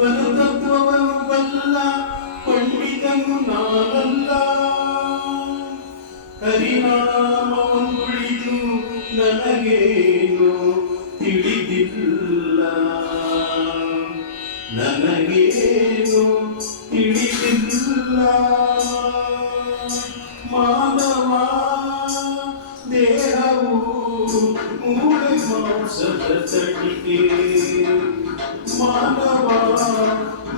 ಪರತತ್ವವನ್ನು ಬಲ್ಲ ಪಂಡಿತನು ನಾನಲ್ಲ. ಹರಿನಾಮವನ್ನುಳಿದು ನನಗೇನು ತಿಳಿದಿಲ್ಲ, ನನಗೇನು ತಿಳಿದಿಲ್ಲ. ಮಾನವ ದೇಹವು ಮೂಳೆ ಮಾಂಸದ ತಡಿಕೆ, ಮಾನವ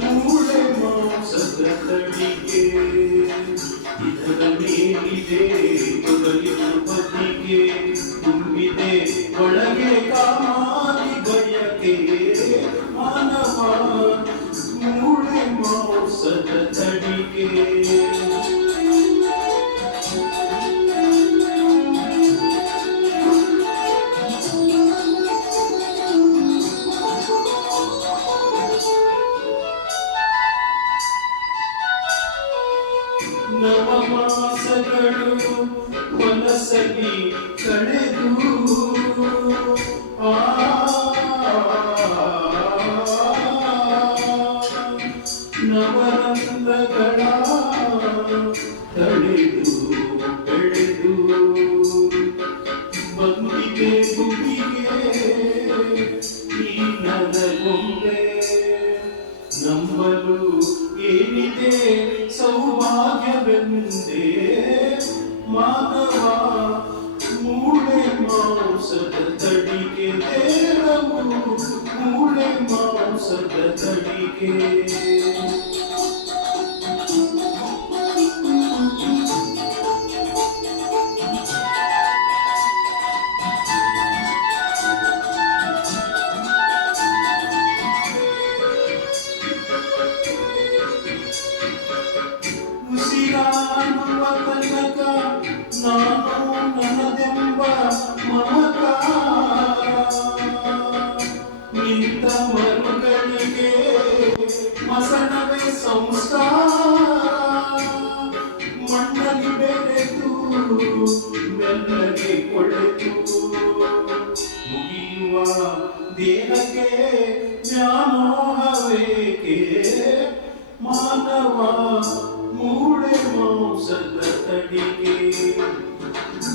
ಮೂಳೆ ಮಾಂಸದ ತಡಿಕೆ. ಇದರ ಮೇಲಿದೆ ತೊಗಲಿನ ಬದಿಗೆ, ತುಂಬಿದೆ ಒಳಗೆ ಕಾಮಾದಿ ಬಯಕೆ. ಮಾನವ ಮೂಳೆ ಮಾಂಸದ ತಡಿಕೆ. ನವಮಾಸಗಳು ಹೊಲಸಗಿ ಕಳೆದು ನವರಂಧ್ರಗಳ ತಳೆದು ಬೆಳೆದು ಬಂದಿದೆ ಭೂಮಿಗೆ ಈ ನರಗೊಂಬೆ. ನಂಬಲು ಏನಿದೆ ಸೌಭಾಗ್ಯವೆಂದೇ, ಮಾನವ ಮೂಳೆ ಮಾಂಸದ ತಡಿಕೆ. ದೇಹವು ಮೂಳೆ ಮಾಂಸದ ತಡಿಕೆ. ಉಸಿರಾಡುವ ತನಕ ನಾನು ನನ್ನದೆಂಬ ಮಮಕಾರ, ನಿಂತ ಮರುಗಳಿಗೆ ಮಸಣವೇ ಸಂಸ್ಕಾರ. ಮಣ್ಣಲ್ಲಿ ಬೆರೆತು ಮೆಲ್ಲಗೆ ಕೊಳೆತು ಮುಗಿಯುವ ದೇಹಕ್ಕೆ ವ್ಯಾಮೋಹವೇಕೆ. ಮಾನವ ಮೂಳೆ ಮಾಂಸದ ತಡಿಕೆ.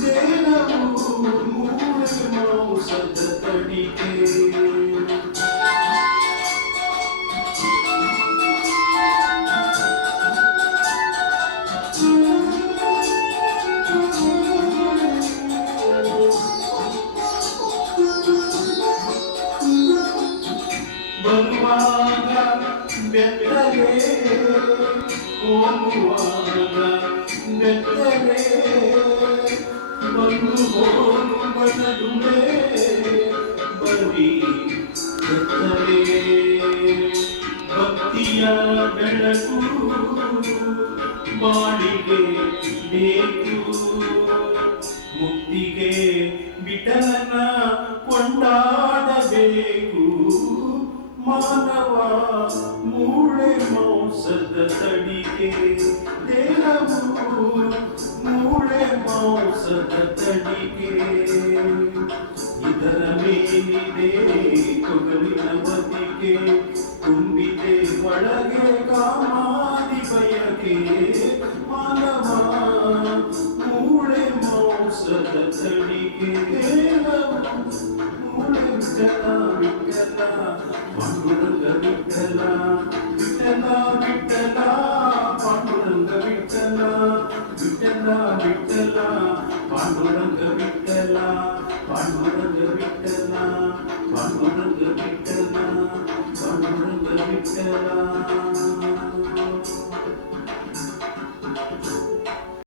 ದೇಹವು ಮೂಳೆ ಮಾಂಸದ ತಡಿಕೆ. ಬರುವಾಗ ಬೆತ್ತಲೆ, ಹೋಗುವಾಗ ಬೆತ್ತಲೆ, ಬಂದು ಹೋಗುವ ನಡುವೆ ಬರೀ ಬೆತ್ತಲೆ. ಭಕ್ತಿಯ ಬೆಳಕು ಬಾಳಿಗೆ ಬೇಕು, ಮುಕ್ತಿಗೆ ವಿಠಲನ ಕೊಂಡಾಡಬೇಕು. ಮಾನವ ಮೂಳೆ ಮಾಂಸದ ತಡಿಕೆ. ದೇಹವು ಮೂಳೆ ಮಾಂಸದ ತಡಿಕೆ. ಇದರ ಮೇಲಿದೆ ತೊಗಲಿನ ಬದಿಗೆ, ತುಂಬಿದೆ ಒಳಗೆ ಕಾಮಾದಿ ಬಯಕೆ. ಮಾನವ ಮೂಳೆ ಮಾಂಸದ ತಡಿಕೆ. ದೇಹವು ಮೂಳೆ ವಿಠಲ ವಿಠಲ ಪಾಂಡುರಂಗ ವಿಠಲ, ವಿಠಲ ವಿಠಲ ಪಾಂಡುರಂಗ ವಿಠಲ, ವಿಠಲ ವಿಠಲ ಪಾಂಡುರಂಗ ವಿಠಲ, ಪಾಂಡುರಂಗ ವಿಠಲ, ಪಾಂಡುರಂಗ ವಿಠಲ, ಪಾಂಡುರಂಗ ವಿಠಲ.